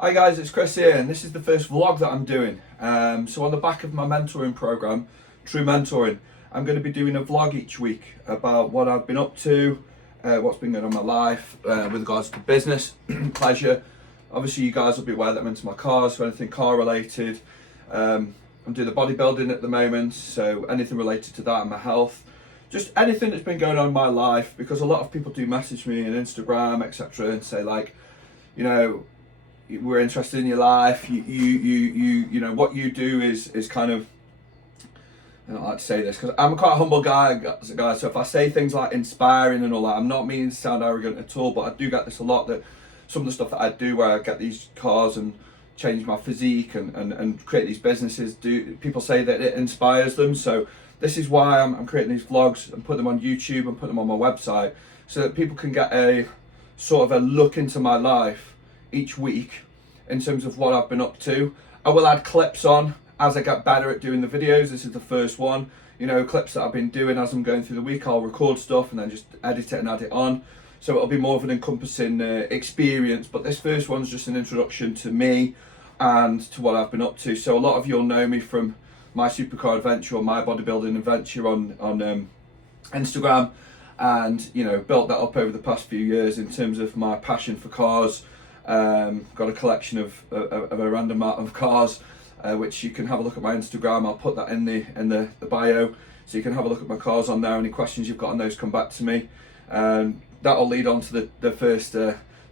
Hi guys, it's Chris here, and this is the first vlog that I'm doing. So on the back of my mentoring program, TruMentoring, I'm going to be doing a vlog each week about what I've been up to, what's been going on in my life, with regards to business, pleasure. Obviously you guys will be aware that I'm into my cars, so anything car related. I'm doing the bodybuilding at the moment, so anything related to that and my health. Just anything that's been going on in my life, because a lot of people do message me on Instagram, etc., and say like, you know, we're interested in your life. You know what you do is kind of. I don't like to say this because I'm quite a humble guy. So if I say things like inspiring and all that, I'm not meaning to sound arrogant at all. But I do get this a lot. That some of the stuff that I do, where I get these cars and change my physique and create these businesses, people say that it inspires them. So this is why I'm creating these vlogs and put them on YouTube and put them on my website, so that people can get a sort of a look into my life each week in terms of what I've been up to. I will add clips on as I get better at doing the videos. This is the first one, you know, clips that I've been doing as I'm going through the week. I'll record stuff and then just edit it and add it on, so it'll be more of an encompassing experience. But this first one's just an introduction to me and to what I've been up to. So a lot of you'll know me from my supercar adventure or my bodybuilding adventure on Instagram, and you know, built that up over the past few years in terms of my passion for cars. Got a collection of a random amount of cars, which you can have a look at my Instagram. I'll put that in the bio, so you can have a look at my cars on there. Any questions you've got on those, come back to me. That'll lead on to the first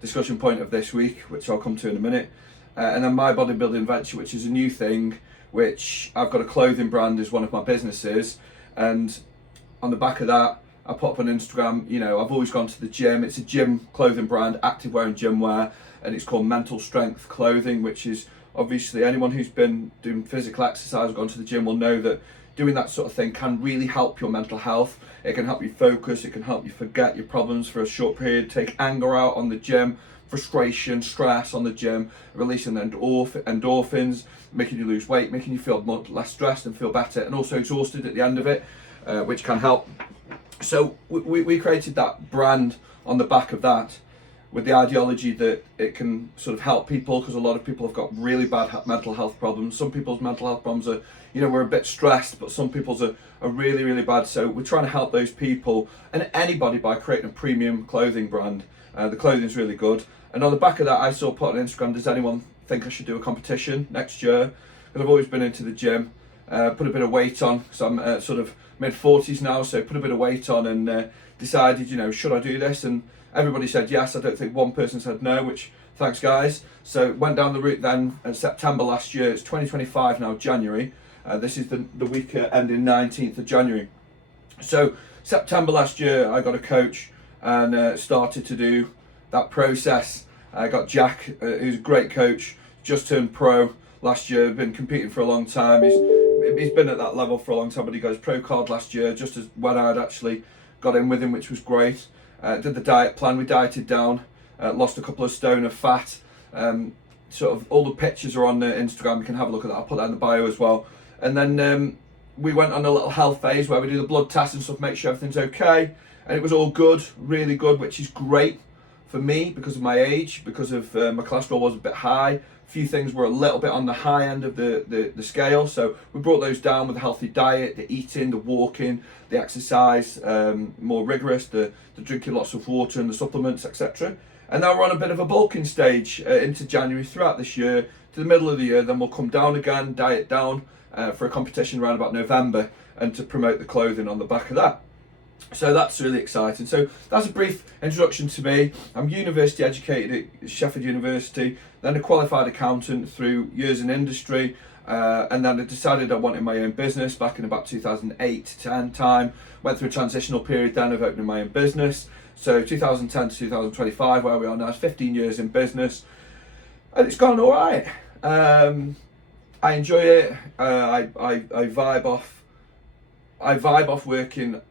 discussion point of this week, which I'll come to in a minute. And then my bodybuilding venture, which is a new thing, which I've got a clothing brand as one of my businesses. And on the back of that, I put up on Instagram, you know, I've always gone to the gym. It's a gym clothing brand, active wear and gym wear, and it's called Mental Strength Clothing, which is obviously anyone who's been doing physical exercise or gone to the gym will know that doing that sort of thing can really help your mental health. It can help you focus, it can help you forget your problems for a short period, take anger out on the gym, frustration, stress on the gym, releasing endorphins, making you lose weight, making you feel less stressed and feel better, and also exhausted at the end of it, which can help. So we created that brand on the back of that, with the ideology that it can sort of help people, because a lot of people have got really bad mental health problems. Some people's mental health problems are, you know, we're a bit stressed, but some people's are really, really bad. So we're trying to help those people and anybody by creating a premium clothing brand. The clothing's really good. And on the back of that, I saw put on Instagram, does anyone think I should do a competition next year? Because I've always been into the gym, put a bit of weight on, so I'm sort of mid-40s now, so put a bit of weight on and decided, you know, should I do this? And everybody said yes. I don't think one person said no, which thanks guys. So went down the route then in September last year. It's 2025 now, January. This is the week ending 19th of January. So September last year, I got a coach and started to do that process. I got Jack, who's a great coach, just turned pro last year, been competing for a long time. He's been at that level for a long time, but he got his pro card last year, just as when I'd actually got in with him, which was great. Did the diet plan, we dieted down, lost a couple of stone of fat. Sort of all the pictures are on the Instagram, you can have a look at that, I'll put that in the bio as well. And then we went on a little health phase where we do the blood tests and stuff, make sure everything's okay. And it was all good, really good, which is great for me because of my age, because of my cholesterol was a bit high. A few things were a little bit on the high end of the scale, so we brought those down with a healthy diet, the eating, the walking, the exercise, more rigorous, the drinking lots of water and the supplements, etc. And now we're on a bit of a bulking stage into January throughout this year to the middle of the year. Then we'll come down again, diet down for a competition around about November, and to promote the clothing on the back of that. So that's really exciting. So that's a brief introduction to me. I'm university educated at Sheffield University, then a qualified accountant through years in industry, and then I decided I wanted my own business back in about 2008-10 time. Went through a transitional period then of opening my own business. So 2010 to 2025, where we are now, is 15 years in business, and it's gone all right. I enjoy it. I vibe off working.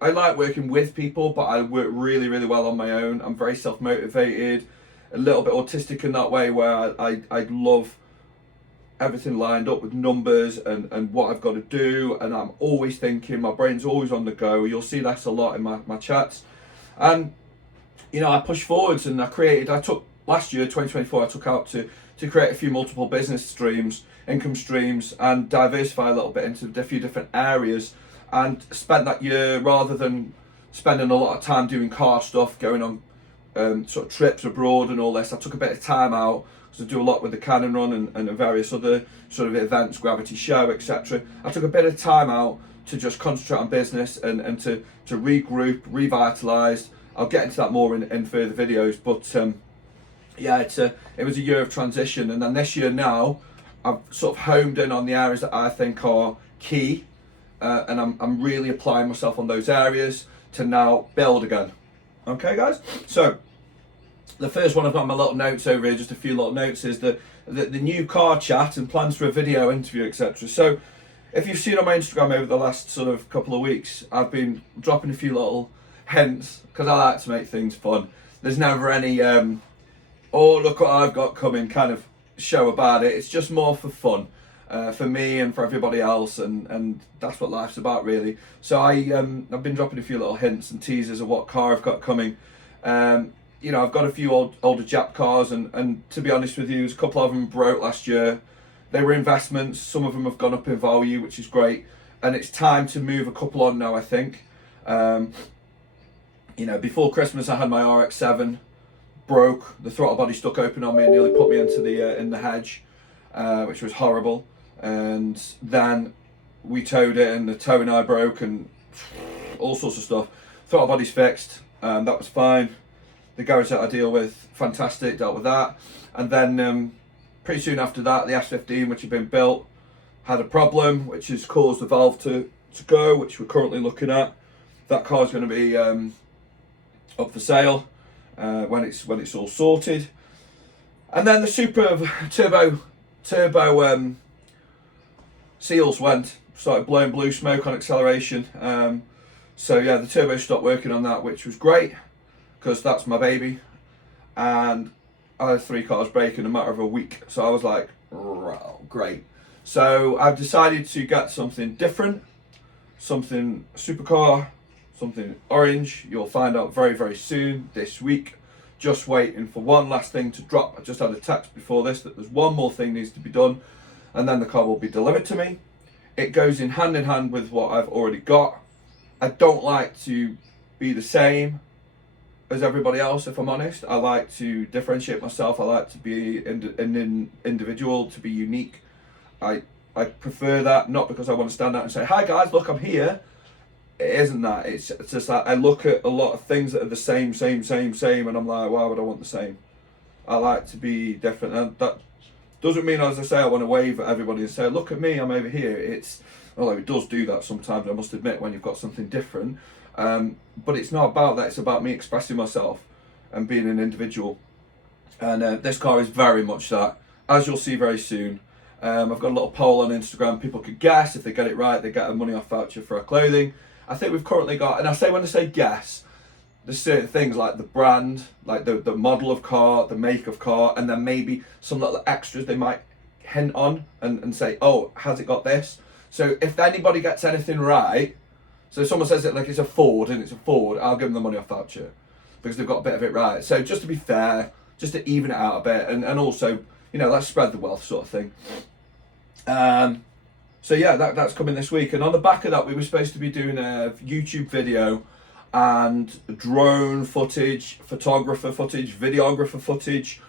I like working with people, but I work really, really well on my own. I'm very self-motivated, a little bit autistic in that way, where I love everything lined up with numbers and what I've got to do, and I'm always thinking, my brain's always on the go. You'll see that's a lot in my chats. And, you know, I pushed forwards and I took last year, 2024, I took out to create a few multiple business streams, income streams, and diversify a little bit into a few different areas. And spent that year, rather than spending a lot of time doing car stuff, going on sort of trips abroad and all this, I took a bit of time out because I do a lot with the Cannon Run and various other sort of events, Gravity Show, etc. I took a bit of time out to just concentrate on business and to regroup, revitalise. I'll get into that more in further videos, but yeah, it was a year of transition, and then this year now I've sort of homed in on the areas that I think are key, and I'm really applying myself on those areas to now build again. Okay, guys. So the first one I've got on my little notes over here, just a few little notes, is the new car chat and plans for a video interview, etc. So if you've seen on my Instagram over the last sort of couple of weeks, I've been dropping a few little hints because I like to make things fun. There's never any oh, look what I've got coming kind of show about it. It's just more for fun, for me and for everybody else, and that's what life's about, really. So I've been dropping a few little hints and teasers of what car I've got coming. You know, I've got a few older Jap cars, and to be honest with you, a couple of them broke last year. They were investments. Some of them have gone up in value, which is great, and it's time to move a couple on now, I think. You know, before Christmas I had my RX-7, broke, the throttle body stuck open on me and nearly put me into the in the hedge, which was horrible. And then we towed it and the towing eye broke and all sorts of stuff. Throttle body's fixed, that was fine. The garage that I deal with, fantastic, dealt with that. And then pretty soon after that, the S15, which had been built, had a problem, which has caused the valve to go, which we're currently looking at. That car's going to be up for sale when it's all sorted. And then the Supra turbo seals started blowing blue smoke on acceleration. So yeah, the turbo stopped working on that, which was great because that's my baby. And I had 3 cars break in a matter of a week, so I was like, wow, great. So I've decided to get something different, something supercar, something orange. You'll find out very, very soon this week. Just waiting for one last thing to drop. I just had a text before this that there's one more thing needs to be done, and then the car will be delivered to me. It goes in hand with what I've already got. I don't like to be the same as everybody else, if I'm honest. I like to differentiate myself. I like to be an individual, to be unique. I prefer that, not because I want to stand out and say, hi guys, look, I'm here. It isn't that. It's just that I look at a lot of things that are the same, and I'm like, why would I want the same? I like to be different, and that doesn't mean, as I say, I want to wave at everybody and say, look at me, I'm over here. Although it does do that sometimes, I must admit, when you've got something different. But it's not about that. It's about me expressing myself and being an individual. And this car is very much that, as you'll see very soon. I've got a little poll on Instagram. People could guess. If they get it right, they get a money off voucher for our clothing. I think we've currently got, and when I say guess, there's certain things like the brand, like the model of car, the make of car, and then maybe some little extras they might hint on and say, oh, has it got this? So if anybody gets anything right, so if someone says it like it's a Ford and it's a Ford, I'll give them the money off voucher because they've got a bit of it right. So just to be fair, just to even it out a bit, and also, you know, let's spread the wealth sort of thing. So yeah, that's coming this week. And on the back of that, we were supposed to be doing a YouTube video and drone footage, photographer footage, videographer footage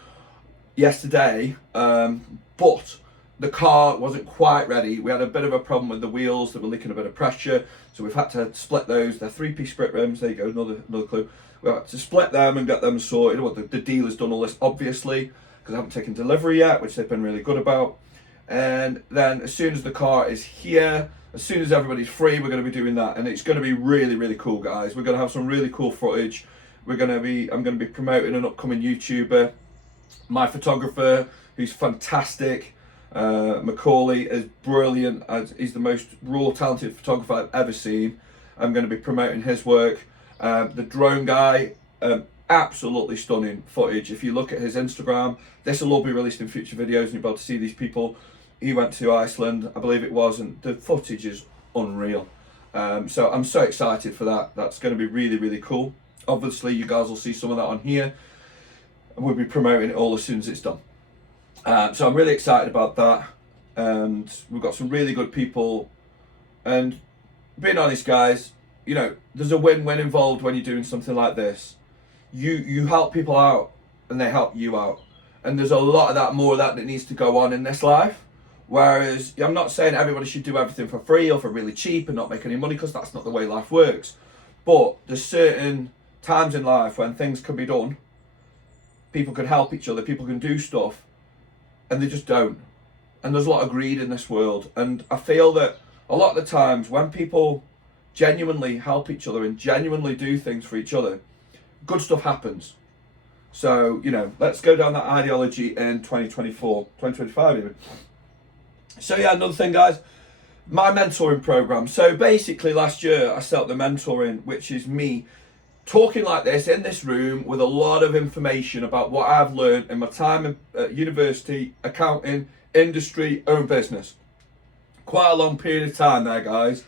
yesterday, but the car wasn't quite ready. We had a bit of a problem with the wheels that were leaking a bit of pressure, so we've had to split those. They're 3-piece split rims. There you go, another clue. We had to split them and get them sorted. Well, the dealer's done all this, obviously, because I haven't taken delivery yet, which they've been really good about. And then as soon as the car is here, as soon as everybody's free, we're going to be doing that, and it's going to be really, really cool, guys. We're going to have some really cool footage. I'm going to be promoting an upcoming YouTuber, my photographer, who's fantastic. Macaulay is brilliant. He's the most raw, talented photographer I've ever seen. I'm going to be promoting his work. The drone guy, absolutely stunning footage. If you look at his Instagram, this will all be released in future videos, and you'll be able to see these people. He went to Iceland, I believe it was, and the footage is unreal. So I'm so excited for that. That's going to be really, really cool. Obviously, you guys will see some of that on here. and we'll be promoting it all as soon as it's done. So I'm really excited about that, and we've got some really good people. And being honest, guys, you know, there's a win-win involved when you're doing something like this. You help people out, and they help you out, and there's a lot of that, more of that needs to go on in this life. Whereas I'm not saying everybody should do everything for free or for really cheap and not make any money, because that's not the way life works. But there's certain times in life when things can be done. People can help each other, people can do stuff, and they just don't. And there's a lot of greed in this world. And I feel that a lot of the times when people genuinely help each other and genuinely do things for each other, good stuff happens. So, you know, let's go down that ideology in 2024, 2025 even. So yeah, another thing, guys, my mentoring program. So basically last year I set up the mentoring, which is me talking like this in this room with a lot of information about what I've learned in my time at university, accounting, industry, own business. Quite a long period of time there, guys.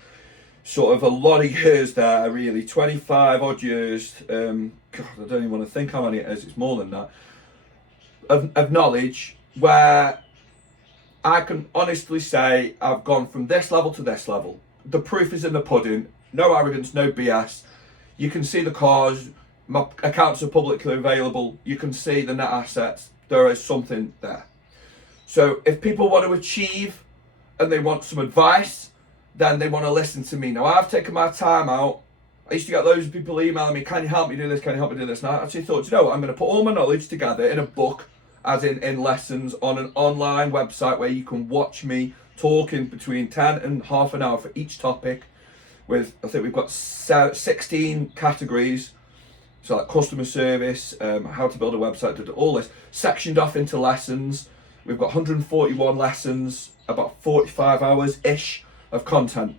Sort of a lot of years there, really, 25 odd years. God, I don't even want to think how many it is, it's more than that. Of knowledge, where I can honestly say I've gone from this level to this level. The proof is in the pudding. No arrogance, no BS. You can see the cars. My accounts are publicly available. You can see the net assets. There is something there. So if people want to achieve and they want some advice, then they want to listen to me. Now, I've taken my time out. I used to get loads of people emailing me, can you help me do this? Can you help me do this? And I actually thought, you know what, I'm going to put all my knowledge together in a book, as in lessons, on an online website where you can watch me talking between 10 and half an hour for each topic. With, I think we've got 16 categories. So like customer service, how to build a website, all this sectioned off into lessons. We've got 141 lessons, about 45 hours-ish of content.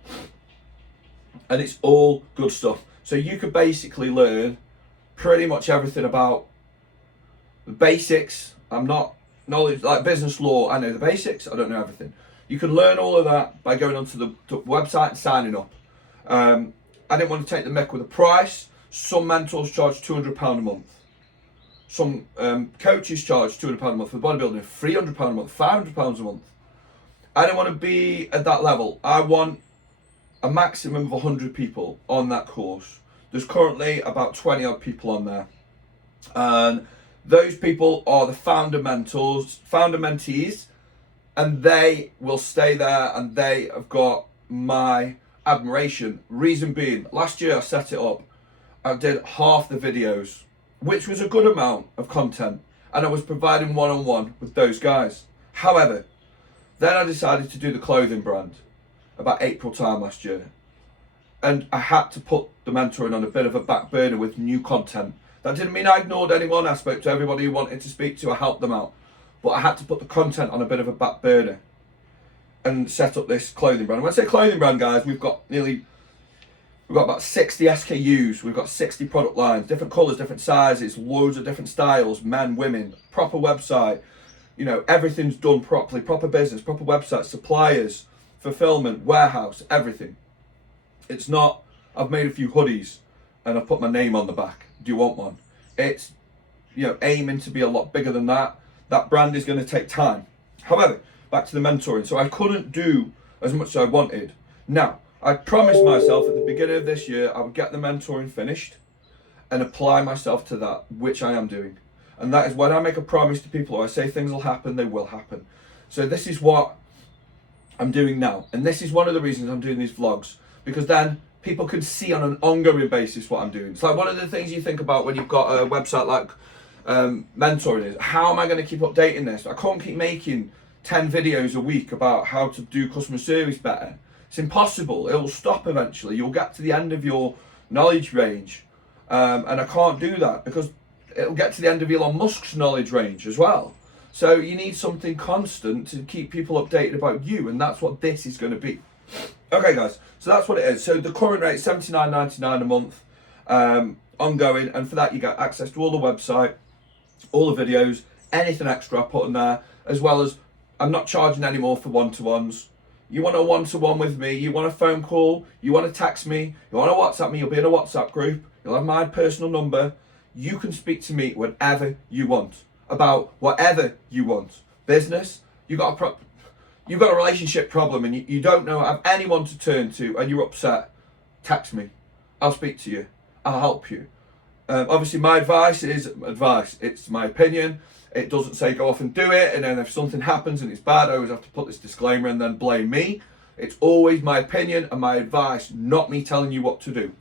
And it's all good stuff. So you could basically learn pretty much everything about the basics. I'm not knowledge, like business law, I know the basics, I don't know everything. You can learn all of that by going onto the website and signing up. I didn't want to take the mick with the price. Some mentors charge £200 a month. Some coaches charge £200 a month for bodybuilding, £300 a month, £500 a month. I don't want to be at that level. I want a maximum of 100 people on that course. There's currently about 20 odd people on there. And those people are the founder mentees, and they will stay there, and they have got my admiration. Reason being, last year I set it up, I did half the videos, which was a good amount of content, and I was providing one-on-one with those guys. However, then I decided to do the clothing brand about April time last year, and I had to put the mentoring on a bit of a back burner with new content. That didn't mean I ignored anyone. I spoke to everybody who wanted to speak to. I helped them out, but I had to put the content on a bit of a back burner and set up this clothing brand. When I say clothing brand, guys, we've got about 60 SKUs. We've got 60 product lines, different colours, different sizes, loads of different styles, men, women, proper website. You know, everything's done properly, proper business, proper website, suppliers, fulfillment, warehouse, everything. It's not, I've made a few hoodies and I've put my name on the back. Do you want one? It's, you know, aiming to be a lot bigger than that. That brand is going to take time. However, back to the mentoring. So I couldn't do as much as I wanted. Now, I promised myself at the beginning of this year I would get the mentoring finished and apply myself to that, which I am doing. And that is when I make a promise to people, or I say things will happen, they will happen. So this is what I'm doing now. And this is one of the reasons I'm doing these vlogs, because then people can see on an ongoing basis what I'm doing. It's like one of the things you think about when you've got a website like mentoring is, how am I going to keep updating this? I can't keep making 10 videos a week about how to do customer service better. It's impossible. It will stop eventually. You'll get to the end of your knowledge range. And I can't do that because it'll get to the end of Elon Musk's knowledge range as well. So you need something constant to keep people updated about you, and that's what this is going to be. Okay, guys, so that's what it is. So the current rate is $79.99 a month, ongoing, and for that you get access to all the website, all the videos, anything extra I put in there, as well as I'm not charging anymore for one-to-ones. You want a one-to-one with me, you want a phone call, you want to text me, you want to WhatsApp me, you'll be in a WhatsApp group, you'll have my personal number, You can speak to me whenever you want about whatever you want. Business, you've got a relationship problem and you don't know have anyone to turn to and you're upset. Text me. I'll speak to you. I'll help you. Obviously, my advice is advice. It's my opinion. It doesn't say go off and do it, and then if something happens and it's bad, I always have to put this disclaimer and then blame me. It's always my opinion and my advice, not me telling you what to do.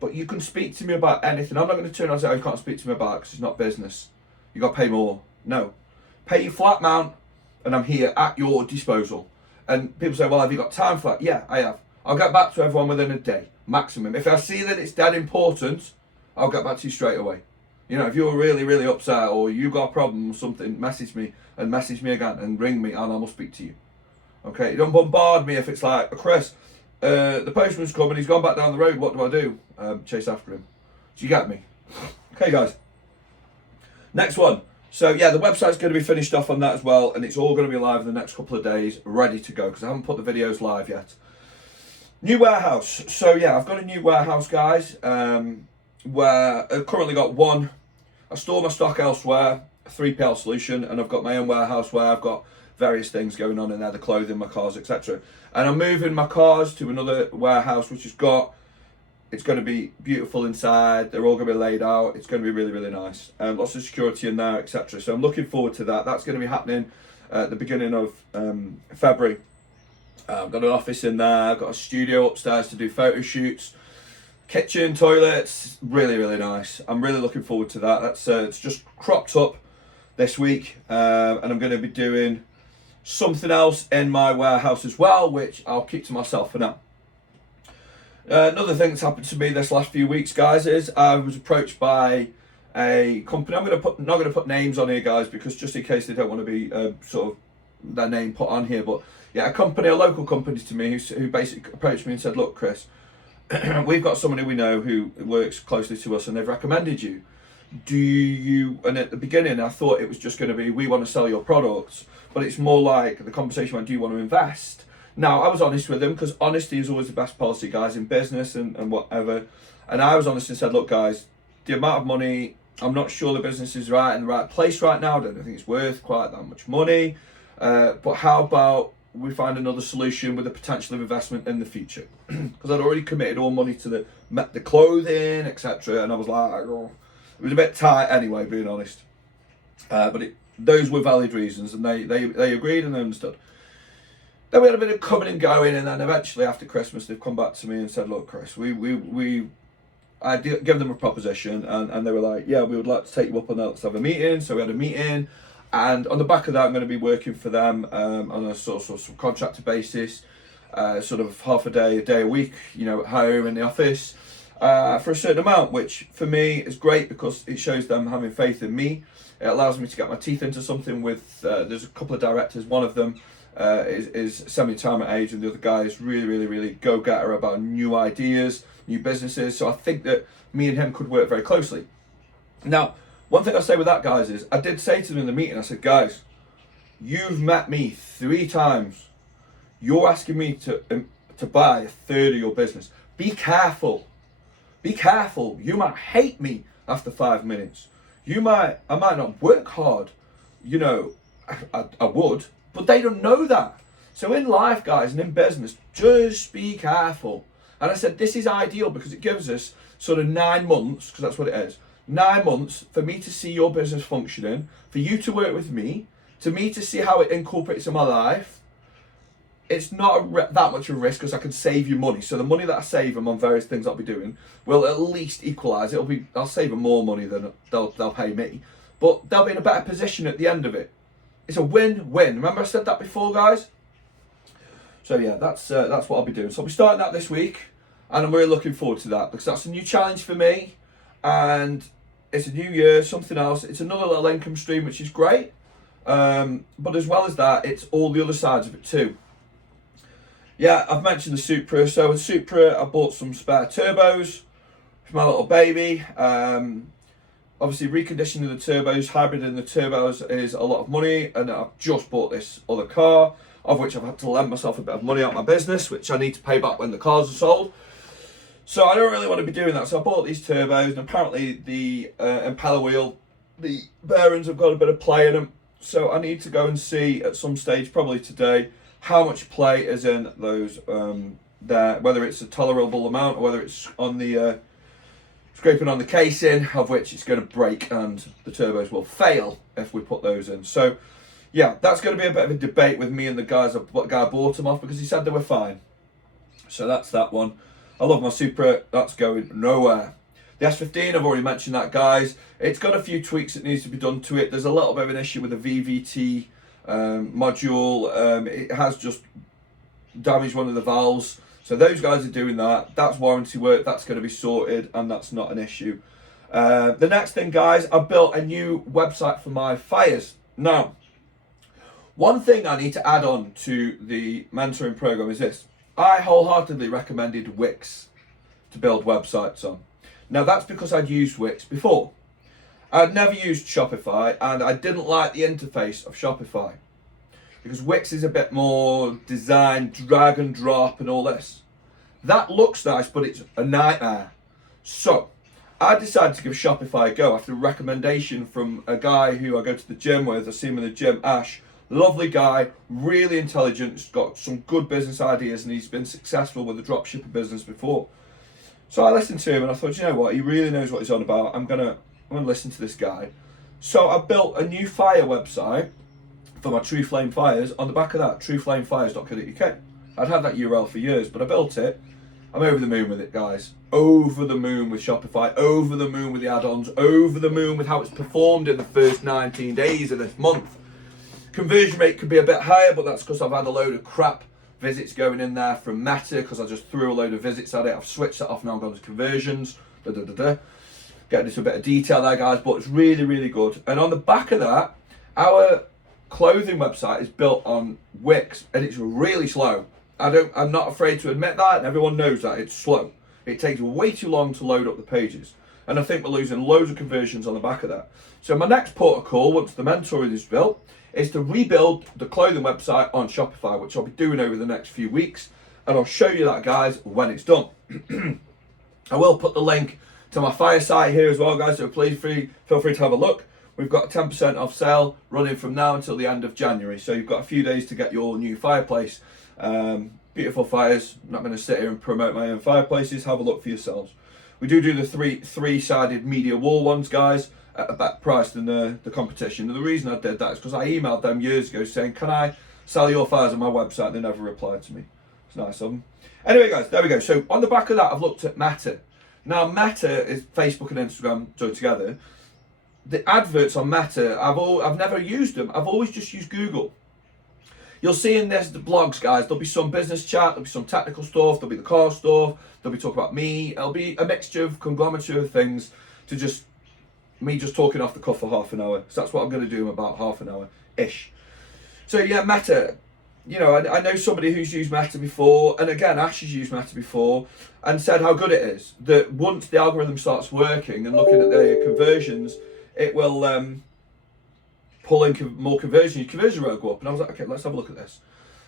But you can speak to me about anything. I'm not going to turn around and say, oh, you can't speak to me about it because it's not business. You got to pay more. No. Pay your flat amount, and I'm here at your disposal. And people say, well, have you got time for that? Yeah, I have. I'll get back to everyone within a day, maximum. If I see that it's that important, I'll get back to you straight away. You know, if you're really, really upset or you got a problem or something, message me again and ring me and I will speak to you. Okay, you don't bombard me if it's like, Chris, the postman's coming, he's gone back down the road, what do I do? Chase after him. Do you get me? Okay, guys. Next one. So yeah, the website's going to be finished off on that as well, and it's all going to be live in the next couple of days, ready to go, because I haven't put the videos live yet. New warehouse. So yeah, I've got a new warehouse, guys, where I've currently got one. I store my stock elsewhere, a 3PL solution, and I've got my own warehouse where I've got various things going on in there, the clothing, my cars, etc. And I'm moving my cars to another warehouse, which has got, it's going to be beautiful inside. They're all going to be laid out. It's going to be really, really nice. Lots of security in there, etc. So I'm looking forward to that. That's going to be happening at the beginning of February. I've got an office in there. I've got a studio upstairs to do photo shoots. Kitchen, toilets, really, really nice. I'm really looking forward to that. That's it's just cropped up this week, and I'm going to be doing something else in my warehouse as well, which I'll keep to myself for now. Another thing that's happened to me this last few weeks, guys, is I was approached by a company. I'm not going to put names on here, guys, because just in case they don't want to be sort of their name put on here. But yeah, a local company to me who basically approached me and said, look, Chris, we've got somebody we know who works closely to us and they've recommended you. Do you, and at the beginning I thought it was just going to be, we want to sell your products, but it's more like the conversation went, do you want to invest? Now, I was honest with them because honesty is always the best policy, guys, in business and whatever. And I was honest and said, look, guys, the amount of money, I'm not sure the business is right in the right place right now. I don't think it's worth quite that much money. But how about we find another solution with the potential of investment in the future? Because I'd already committed all money to the clothing, etc. And I was like, oh, it was a bit tight anyway, being honest. But those were valid reasons, and they agreed and they understood. Then we had a bit of coming and going, and then eventually after Christmas they've come back to me and said, look, Chris, I did give them a proposition, and they were like, yeah, we would like to take you up on that, let's have a meeting. So we had a meeting, and on the back of that I'm going to be working for them on a sort of contractor basis, sort of half a day a week, you know, at home in the office, for a certain amount, which for me is great because it shows them having faith in me. It allows me to get my teeth into something with, there's a couple of directors, one of them is semi-retirement age, and the other guy is really, really, really go-getter about new ideas, new businesses. So I think that me and him could work very closely. Now, one thing I say with that, guys, is I did say to them in the meeting, I said, guys, you've met me 3 times. You're asking me to buy a third of your business. Be careful. Be careful. You might hate me after 5 minutes. I might not work hard. You know, I would, but they don't know that. So in life, guys, and in business, just be careful. And I said, this is ideal because it gives us sort of 9 months, because that's what it is. 9 months for me to see your business functioning, for you to work with me to see how it incorporates in my life. It's not that much of a risk because I can save you money. So the money that I save them on various things I'll be doing will at least equalise. I'll save them more money than they'll pay me, but they'll be in a better position at the end of it. It's a win-win. Remember I said that before, guys? So yeah, that's what I'll be doing. So I'll be starting that this week, and I'm really looking forward to that because that's a new challenge for me, and it's a new year, something else. It's another little income stream, which is great. But as well as that, it's all the other sides of it too. Yeah, I've mentioned the Supra. So with Supra, I bought some spare turbos for my little baby. Obviously, reconditioning the turbos, hybriding the turbos is a lot of money, and I've just bought this other car, of which I've had to lend myself a bit of money out of my business, which I need to pay back when the cars are sold. So I don't really want to be doing that. So I bought these turbos, and apparently the impeller wheel, the bearings have got a bit of play in them. So I need to go and see at some stage, probably today, how much play is in those there, whether it's a tolerable amount or whether it's on the scraping on the casing, of which it's going to break and the turbos will fail if we put those in. So yeah, that's going to be a bit of a debate with me and the guy bought them off, because he said they were fine. So that's that one. I love my Supra, that's going nowhere. The S15, I've already mentioned that, guys. It's got a few tweaks that needs to be done to it. There's a little bit of an issue with the VVT module. It has just damaged one of the valves. So those guys are doing that. That's warranty work. That's going to be sorted, and that's not an issue. The next thing, guys, I built a new website for my fires. Now, one thing I need to add on to the mentoring program is this. I wholeheartedly recommended Wix to build websites on. Now, that's because I'd used Wix before. I'd never used Shopify, and I didn't like the interface of Shopify, because Wix is a bit more design, drag and drop and all this. That looks nice, but it's a nightmare. So I decided to give Shopify a go after a recommendation from a guy who I go to the gym with. I see him in the gym, Ash. Lovely guy, really intelligent, he's got some good business ideas, and he's been successful with the dropshipper business before. So I listened to him and I thought, you know what, he really knows what he's on about. I'm gonna listen to this guy. So I built a new fire website for my True Flame Fires on the back of that, trueflamefires.co.uk. I'd had that URL for years, but I built it. I'm over the moon with it, guys. Over the moon with Shopify, over the moon with the add-ons, over the moon with how it's performed in the first 19 days of this month. Conversion rate could be a bit higher, but that's because I've had a load of crap visits going in there from Meta, because I just threw a load of visits at it. I've switched that off now, I've gone to conversions. Getting into a bit of detail there, guys, but it's really, really good. And on the back of that, our clothing website is built on Wix, and it's really slow. I'm not afraid to admit that, and everyone knows that it's slow. It takes way too long to load up the pages, and I think we're losing loads of conversions on the back of that. So my next port of call, once the mentoring is built, is to rebuild the clothing website on Shopify, which I'll be doing over the next few weeks, and I'll show you that, guys, when it's done. I will put the link to my fire site here as well, guys, so please feel free to have a look. We've got a 10% off sale running from now until the end of January, so you've got a few days to get your new fireplace. Beautiful fires. I'm not going to sit here and promote my own fireplaces. Have a look for yourselves. We do the three-sided media wall ones, guys, at a better price than the competition. And the reason I did that is because I emailed them years ago saying, can I sell your fires on my website? They never replied to me. It's nice of them. Anyway, guys, there we go. So on the back of that, I've looked at Meta. Now, Meta is Facebook and Instagram joined together. The adverts on Meta, I've never used them. I've always just used Google. You'll see in this, the blogs, guys, there'll be some business chat, there'll be some technical stuff, there'll be the car stuff, there'll be talk about me. It'll be a mixture of conglomerate of things to just me just talking off the cuff for half an hour. So that's what I'm going to do in about half an hour-ish. So yeah, Meta, you know, I know somebody who's used Meta before, and again, Ash has used Meta before, and said how good it is. That once the algorithm starts working and looking at the conversions, it will pull in more conversion. Your conversion rate will go up. And I was like, okay, let's have a look at this.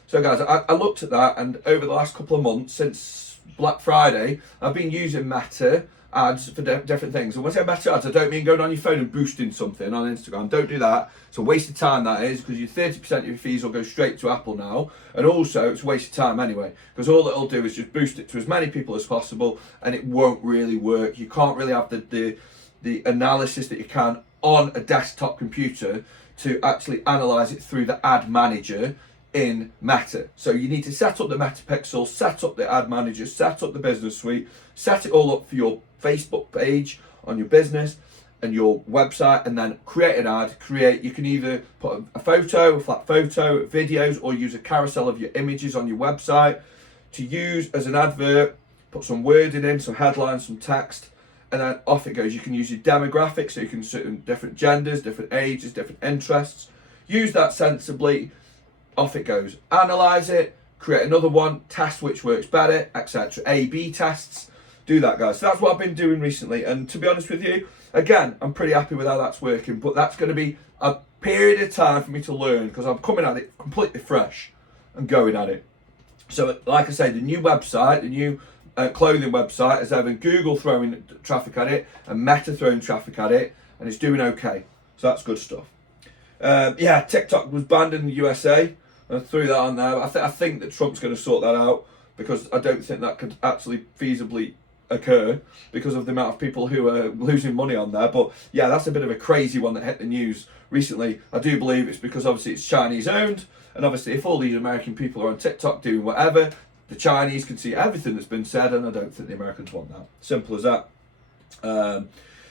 So guys, I looked at that, and over the last couple of months, since Black Friday, I've been using Meta ads for different things. And when I say Meta ads, I don't mean going on your phone and boosting something on Instagram. Don't do that. It's a waste of time, that is, because your 30% of your fees will go straight to Apple now. And also, it's a waste of time anyway, because all it'll do is just boost it to as many people as possible, and it won't really work. You can't really have the analysis that you can on a desktop computer to actually analyze it through the ad manager in Meta. So you need to set up the Meta Pixel, set up the ad manager, set up the business suite, set it all up for your Facebook page on your business and your website, and then create an ad. You can either put a photo, a flat photo, videos, or use a carousel of your images on your website to use as an advert. Put some wording in, some headlines, some text, and then off it goes. You can use your demographics, so you can certain different genders, different ages, different interests. Use that sensibly. Off it goes. Analyze it, create another one, test which works better, etc. A/B tests. Do that, guys. So that's what I've been doing recently. And to be honest with you, again, I'm pretty happy with how that's working. But that's going to be a period of time for me to learn, because I'm coming at it completely fresh and going at it. So, like I say, the new website, the new clothing website as ever. Google throwing traffic at it and Meta throwing traffic at it, and it's doing okay. So that's good stuff. Yeah, TikTok was banned in the USA. I threw that on there. I think that Trump's going to sort that out, because I don't think that could actually feasibly occur because of the amount of people who are losing money on there. But yeah, that's a bit of a crazy one that hit the news recently. I do believe it's because obviously it's Chinese owned, and obviously if all these American people are on TikTok doing whatever, the Chinese can see everything that's been said, and I don't think the Americans want that. Simple as that.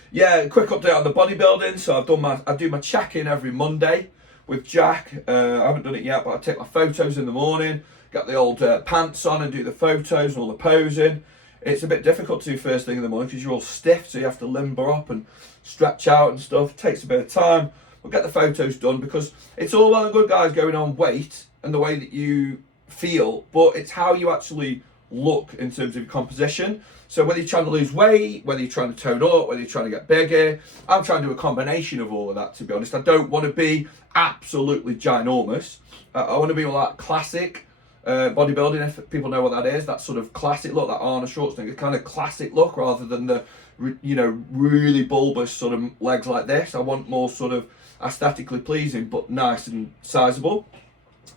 Yeah, quick update on the bodybuilding. So I do my check-in every Monday with Jack. I haven't done it yet, but I take my photos in the morning, get the old pants on and do the photos and all the posing. It's a bit difficult to do first thing in the morning because you're all stiff, so you have to limber up and stretch out and stuff. It takes a bit of time. We'll get the photos done, because it's all well and good, guys, going on weight and the way that you feel, but it's how you actually look in terms of your composition. So whether you're trying to lose weight, whether you're trying to tone up, whether you're trying to get bigger, I'm trying to do a combination of all of that, to be honest. I don't want to be absolutely ginormous. I want to be all that classic bodybuilding, if people know what that is, that sort of classic look, that Arnold Schwarzenegger kind of classic look, rather than the, you know, really bulbous sort of legs like this. I want more sort of aesthetically pleasing, but nice and sizable.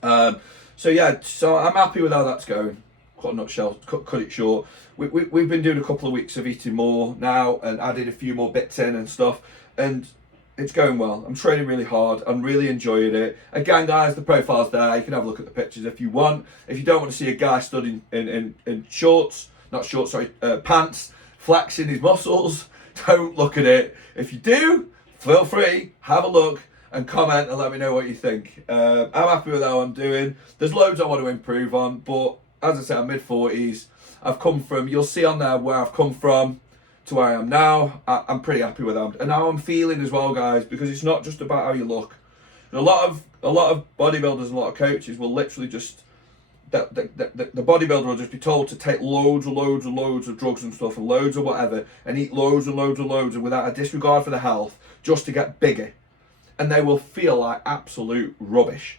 So yeah, so I'm happy with how that's going. Cut a nutshell, cut it short. We've been doing a couple of weeks of eating more now and added a few more bits in and stuff, and it's going well. I'm training really hard. I'm really enjoying it. Again, guys, the profile's there. You can have a look at the pictures if you want. If you don't want to see a guy stood in shorts, not shorts, sorry, pants, flexing his muscles, don't look at it. If you do, feel free, have a look and comment and let me know what you think. I'm happy with how I'm doing. There's loads I want to improve on, but as I said, I'm mid-40s. I've come from, you'll see on there where I've come from to where I am now. I'm pretty happy with that. And how I'm feeling as well, guys, because it's not just about how you look. A lot of bodybuilders and a lot of coaches will literally just, the bodybuilder will just be told to take loads of drugs and stuff and loads of whatever and eat loads and without a disregard for the health, just to get bigger. And they will feel like absolute rubbish.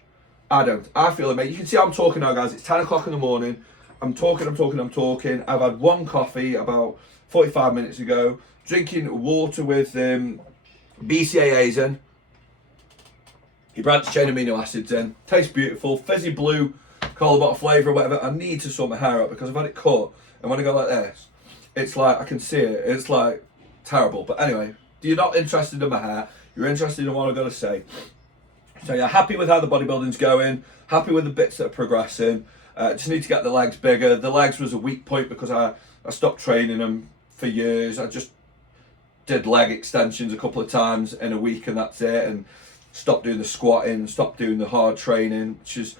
I don't. I feel it, mate. You can see I'm talking now, guys. It's 10 o'clock in the morning. I'm talking. I've had one coffee about 45 minutes ago. Drinking water with BCAAs in. Your branched chain amino acids in. Tastes beautiful. Fizzy blue, cola bottle flavour or whatever. I need to sort my hair out because I've had it cut. And when I go like this, it's like, I can see it. It's like terrible. But anyway, you're not interested in my hair. You're interested in what I've got to say. So yeah, happy with how the bodybuilding's going. Happy with the bits that are progressing. Just need to get the legs bigger. The legs was a weak point because I stopped training them for years. I just did leg extensions a couple of times in a week and that's it. And stopped doing the squatting, stopped doing the hard training, which is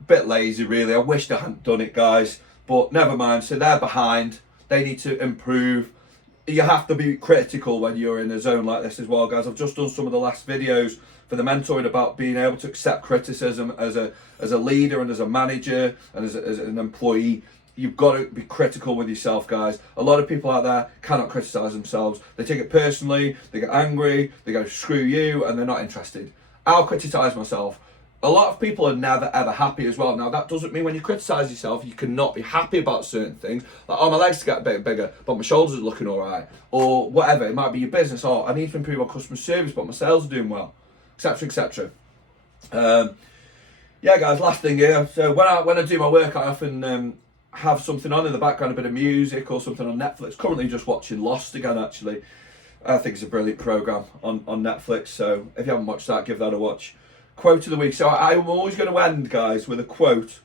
a bit lazy really. I wished I hadn't done it, guys. But never mind. So they're behind. They need to improve. You have to be critical when you're in a zone like this as well, guys. I've just done some of the last videos for the mentoring about being able to accept criticism as a leader and as a manager and as an employee. You've got to be critical with yourself, guys. A lot of people out there cannot criticize themselves. They take it personally, they get angry, they go screw you, and they're not interested. I'll criticize myself. A lot of people are never ever happy as well. Now that doesn't mean when you criticize yourself you cannot be happy about certain things. Like, oh, my legs get a bit bigger, but my shoulders are looking all right, or whatever. It might be your business. Oh, I need to improve on customer service, but my sales are doing well, etc., etc. Yeah, guys. Last thing here. So when I do my work, I often have something on in the background, a bit of music or something on Netflix. Currently, just watching Lost again. Actually, I think it's a brilliant program on Netflix. So if you haven't watched that, give that a watch. Quote of the week. So I'm always going to end, guys, with a quote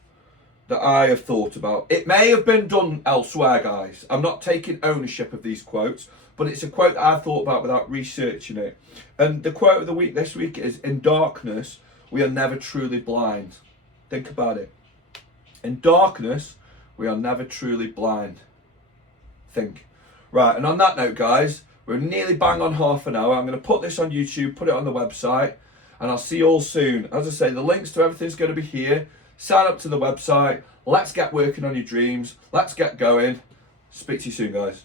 that I have thought about. It may have been done elsewhere, guys. I'm not taking ownership of these quotes, but it's a quote that I thought about without researching it. And the quote of the week this week is, "In darkness, we are never truly blind." Think about it. In darkness, we are never truly blind. Think. Right, and on that note, guys, we're nearly bang on half an hour. I'm going to put this on YouTube, put it on the website, and I'll see you all soon. As I say, the links to everything's going to be here. Sign up to the website. Let's get working on your dreams. Let's get going. Speak to you soon, guys.